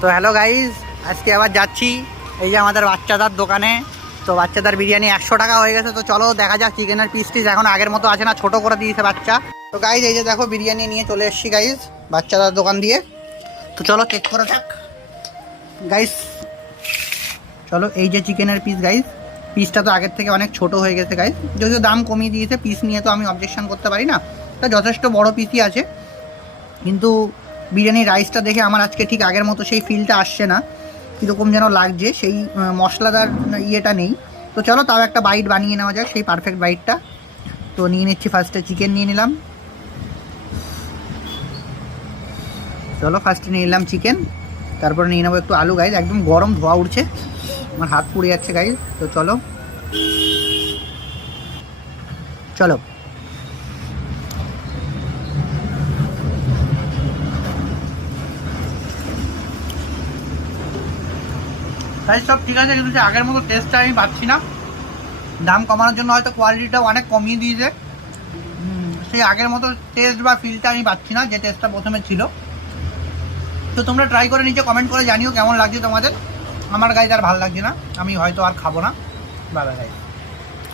তো hello guys, আজকে আবার যাচ্ছি এই যে আমাদের বাচ্চাদার দোকানে। তো বাচ্চাদার বিরিয়ানি 100 টাকা হয়ে গেছে। তো চলো দেখা যাক চিকেনের পিস টিস এখন আগের মতো আছে না, ছোট করে দিয়েছে বাচ্চা। তো গাইজ এই যে দেখো বিরিয়ানি নিয়ে চলে এসেছি গাইজ বাচ্চাদার দোকান দিয়ে। তো চলো চেক করে থাক গাইজ। চলো এই যে চিকেনের পিস গাইজ, পিসটা তো আগের থেকে অনেক ছোট হয়ে গেছে গাইজ, যদিও দাম কমিয়ে দিয়েছে। পিস নিয়ে তো আমি অবজেকশন করতে পারি না, তা যথেষ্ট বড় পিসই আছে। কিন্তু বিরিয়ানির রাইসটা দেখে আমার আজকে ঠিক আগের মতো সেই ফিলটা আসছে না, কীরকম যেন লাগছে, সেই মশলাদার ইয়েটা নেই। তো চলো তাও একটা বাইট বানিয়ে নেওয়া যাক, সেই পারফেক্ট বাইটটা। তো নিয়ে নিচ্ছি, ফার্স্টে চিকেন নিয়ে নিলাম। চলো ফার্স্টে নিয়ে নিলাম চিকেন, তারপরে নিয়ে নেবো একটু আলু গাইজ। একদম গরম, ধোয়া উঠছে, আমার হাত পুড়ে যাচ্ছে গাইজ। তো চলো চলো গাইজ সব ঠিক আছে, কিন্তু আগের মতো টেস্টটা আমি পাচ্ছি না। দাম কমানোর জন্য হয়তো কোয়ালিটিটা অনেক কমিয়ে দিয়েছে, সেই আগের মতো টেস্ট বা ফিলটা আমি পাচ্ছি না, যে টেস্টটা প্রথমে ছিল। তো তোমরা ট্রাই করে নিচে কমেন্ট করে জানিও কেমন লাগছে তোমাদের। আমার গাইজ আর ভালো লাগছে না, আমি হয়তো আর খাবো না। বাবা গাইজ।